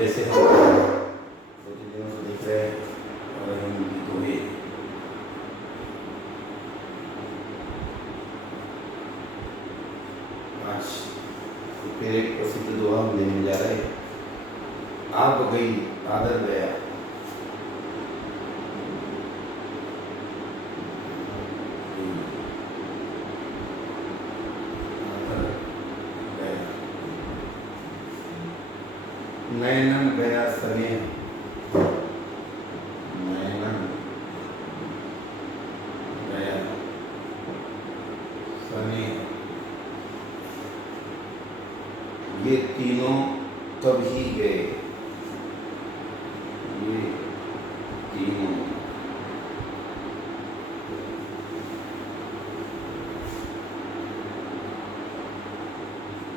जैसे हम कुछ दिनों से देख रहे हैं और हम दोहे आज फिर एक प्रसिद्ध दोहा हम लेने जा रहे हैं। आप गई आदर गया, नैनन गया स्नेह, नैनन गया स्नेह, ये तीनों तभी गए, ये तीनों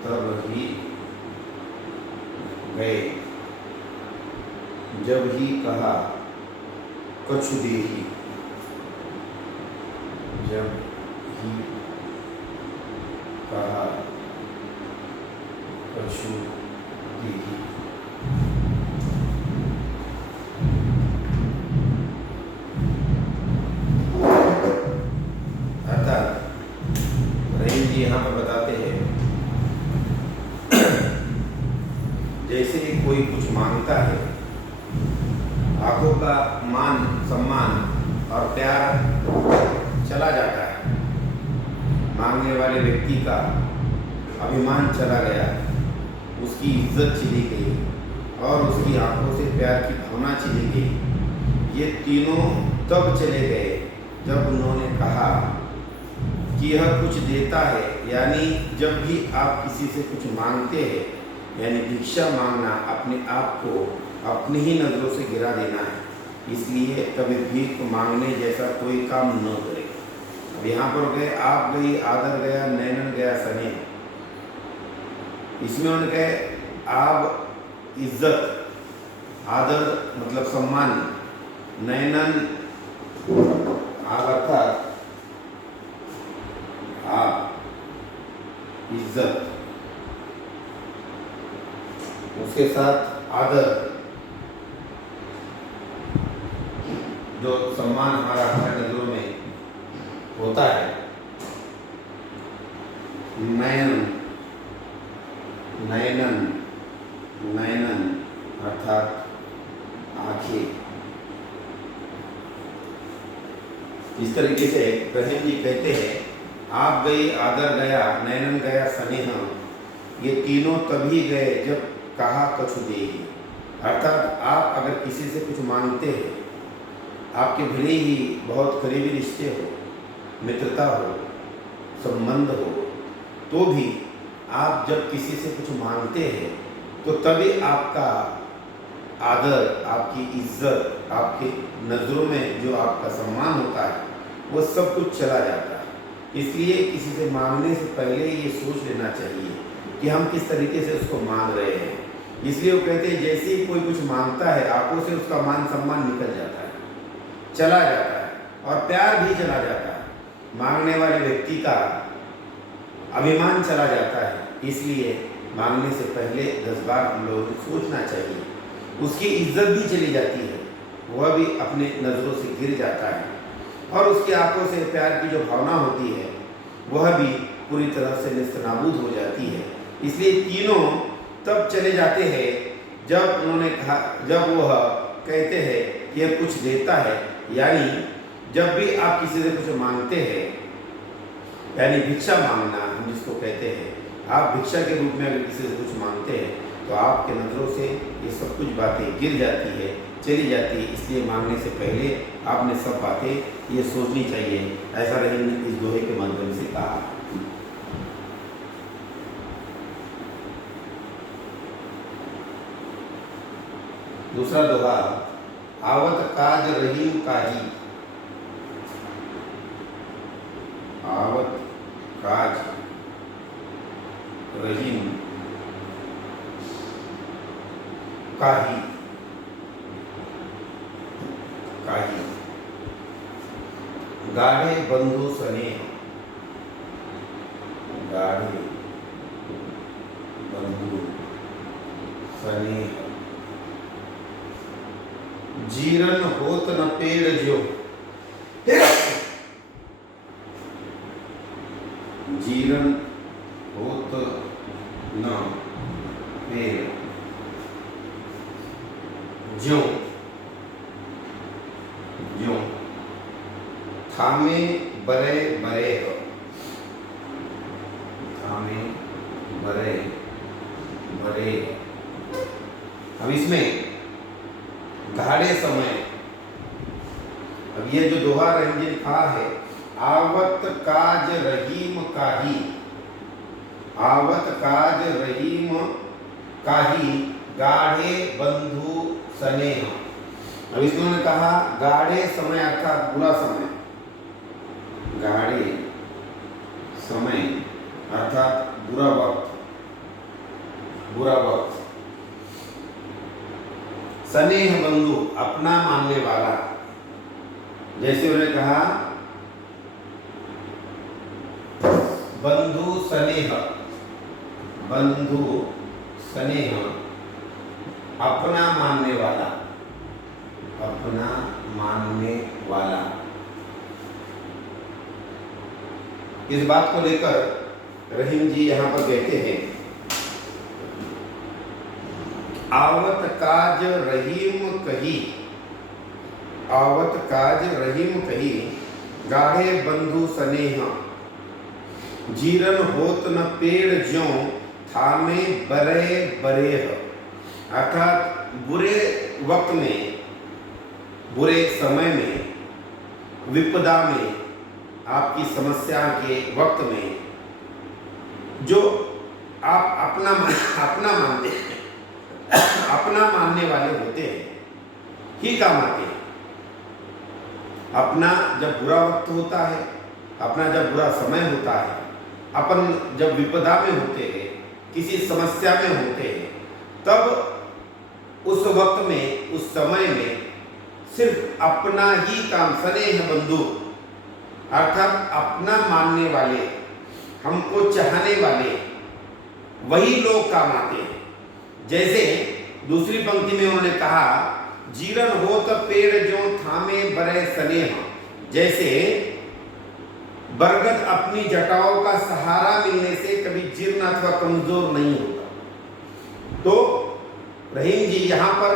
तब ही गए जब ही कहा कछु देही, जब ही कहा कछु देही। अर्थात रहीम जी यहाँ पर बताते हैं, जैसे कोई कुछ मांगता है, आंखों का मान सम्मान और प्यार चला जाता है, मांगने वाले व्यक्ति का अभिमान चला गया, उसकी इज्जत चली गई और उसकी आंखों से प्यार की भावना चली गई। ये तीनों तब चले गए जब उन्होंने कहा कि यह कुछ देता है, यानी जब भी आप किसी से कुछ मांगते हैं, यानी भिक्षा मांगना अपने आप को अपनी ही नज़रों से गिरा देना है। इसलिए कभी भीख मांगने जैसा कोई काम न करें। अब यहाँ पर गए आप गई आदर गया, नैनन गया स्नेह। इसमें उन्होंने कहे आप इज्जत, आदर मतलब सम्मान, नैनन आप अर्थात आप इज्जत, उसके साथ आदर, जो सम्मान हमारा हमारे नजरों में होता है, नयन, नयनन, नयनन अर्थात आंखें। इस तरीके से रहीम जी कहते हैं, आप गई आदर गया, नैनन गया स्नेह, ये तीनों तभी गए जब कहा कछु देही। अर्थात आप अगर किसी से कुछ मांगते हैं, आपके भले ही बहुत करीबी रिश्ते हो, मित्रता हो, संबंध हो, तो भी आप जब किसी से कुछ मांगते हैं तो तभी आपका आदर, आपकी इज्जत, आपकी नज़रों में जो आपका सम्मान होता है, वो सब कुछ चला जाता है। इसलिए किसी से मांगने से पहले ये सोच लेना चाहिए कि हम किस तरीके से उसको मांग रहे हैं। इसलिए वो कहते हैं, जैसे ही कोई कुछ मांगता है, आंखों से उसका मान सम्मान निकल जाता है, चला जाता है और प्यार भी चला जाता है, मांगने वाले व्यक्ति का अभिमान चला जाता है। इसलिए मांगने से पहले 10 बार हम लोगों को सोचना चाहिए। उसकी इज्जत भी चली जाती है, वह भी अपने नज़रों से गिर जाता है और उसकी आंखों से प्यार की जो भावना होती है वह भी पूरी तरह से नेस्तनाबूद हो जाती है। इसलिए तीनों तब चले जाते हैं जब उन्होंने कहा, जब वह कहते हैं कि यह कुछ देता है, यानी जब भी आप किसी से कुछ मांगते हैं, यानी भिक्षा मांगना हम जिसको कहते हैं, आप भिक्षा के रूप में अगर किसी से कुछ मांगते हैं तो आपके नज़रों से ये सब कुछ बातें गिर जाती है, चली जाती है। इसलिए मांगने से पहले आपने सब बातें ये सोचनी चाहिए। ऐसा रहीम ने इस दोहे के माध्यम से कहा। दूसरा दोहा, आवत काज रहीम काजी, आवत काज रहीम काही, काही गाढ़े बंधु स्नेह, गाढ़े बंधु स्नेह जीरन होत न पेड़ ज्यों, जीरन होत न पेड़ ज्यों, ज्यों थामे बरे बरे हो, थामे बरे बरे। अब इसमें घाड़े समय, अब ये जो दोहा रंजन लिखा है, आवत काज रहीम काही, आवत काज रहीम काही, गाढ़े बंधु स्नेह। अब इसमें उन्होंने कहा गाढ़े समय अर्थात बुरा समय, गाढ़े समय अर्थात बुरा वक्त, बुरा वक्त। स्नेह बंधु अपना मानने वाला, जैसे उन्होंने कहा बंधु स्नेह, बंधु स्नेह अपना मानने वाला, अपना मानने वाला। इस बात को लेकर रहीम जी यहाँ पर कहते हैं, आवत काज रहीम कही, आवत काज रहीम कही, गाढ़े बंधु स्नेह, जीरन होत न पेड़ ज्यों, थामे बरे बरेह। अर्थात बुरे वक्त में, बुरे समय में, विपदा में, आपकी समस्या के वक्त में जो आप अपना मानते हैं, अपना मानने वाले होते हैं ही काम आते हैं। अपना जब बुरा वक्त होता है, अपना जब बुरा समय होता है, अपन जब विपदा में होते हैं, किसी समस्या में होते हैं, तब उस वक्त में, उस समय में सिर्फ अपना ही काम, स्नेह बंधु अर्थात अपना मानने वाले, हमको चाहने वाले, वही लोग काम आते हैं। जैसे दूसरी पंक्ति में उन्होंने कहा जीरन होत पेड़ ज्यों, थामे बरे स्नेह। जैसे बरगद अपनी जटाओं का सहारा मिलने से कभी जीर्ण अथवा कमजोर नहीं होता। तो रहीम जी यहाँ पर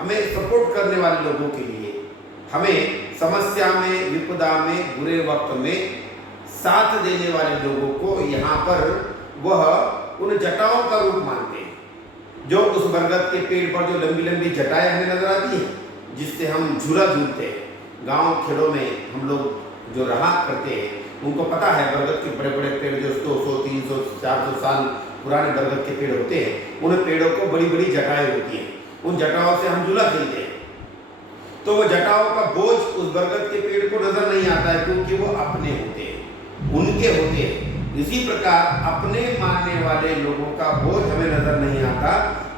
हमें सपोर्ट करने वाले लोगों के लिए, हमें समस्या में, विपदा में, बुरे वक्त में साथ देने वाले लोगों को यहाँ पर वह उन जटाओं का रूप मानते हैं। जो उस बरगद के पेड़ पर जो लंबी लंबी जटाएं हमें नजर आती हैं, जिससे हम झूला झूलते हैं, गांव खेड़ों में हम लोग जो रहा करते हैं, उनको पता है बरगद के बड़े बड़े पेड़ जो 200, 300, 400 साल पुराने बरगद के पेड़ होते हैं, उन पेड़ों को बड़ी बड़ी जटाएं होती हैं, उन जटाओं से हम झूला खेलते हैं। तो वो जटाओं का बोझ उस बरगद के पेड़ को नजर नहीं आता है, क्योंकि वो अपने होते हैं, उनके होते हैं। इसी प्रकार अपने मानने वाले लोगों का बोझ हमें नजर नहीं आता,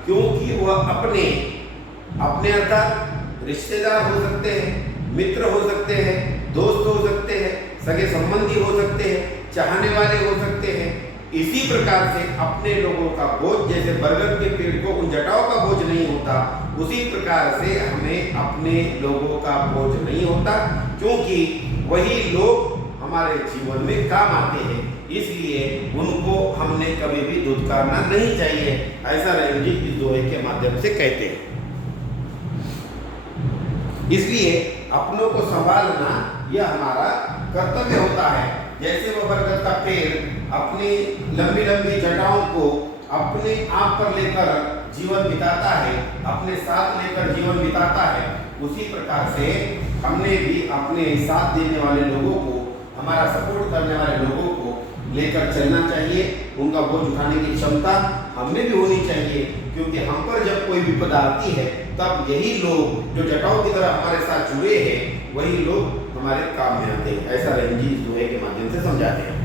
क्योंकि वह अपने अर्थात रिश्तेदार हो सकते हैं, मित्र हो सकते हैं, दोस्त हो सकते हैं, सगे संबंधी हो सकते हैं, चाहने वाले हो सकते हैं। इसी प्रकार से अपने लोगों का बोझ, जैसे बरगद के पेड़ को उन जटाओं का बोझ नहीं होता, उसी प्रकार से हमें अपने लोगों का बोझ नहीं होता, क्योंकि वही लोग हमारे जीवन में काम आते हैं। इसलिए उनको हमने कभी भी धुतकारना नहीं चाहिए, ऐसा रहीम जी इस दोहे के माध्यम से कहते हैं। इसलिए अपनों को संभालना यह हमारा कर्तव्य होता है। जैसे वो बरगद का पेड़ अपनी लंबी लंबी जटाओं को अपने आप पर लेकर जीवन बिताता है, अपने साथ लेकर जीवन बिताता है, उसी प्रकार से हमने भी अपने साथ देने वाले लोगों को, हमारा सपोर्ट करने वाले लोगों को लेकर चलना चाहिए। उनका बोझ उठाने की क्षमता हमें भी होनी चाहिए, क्योंकि हम पर जब कोई विपदा आती है, तब यही लोग जो जटाओं की तरह हमारे साथ जुड़े हैं, वही लोग हमारे काम में आते हैं। ऐसा रहीम जी इस दोहे के माध्यम से समझाते हैं।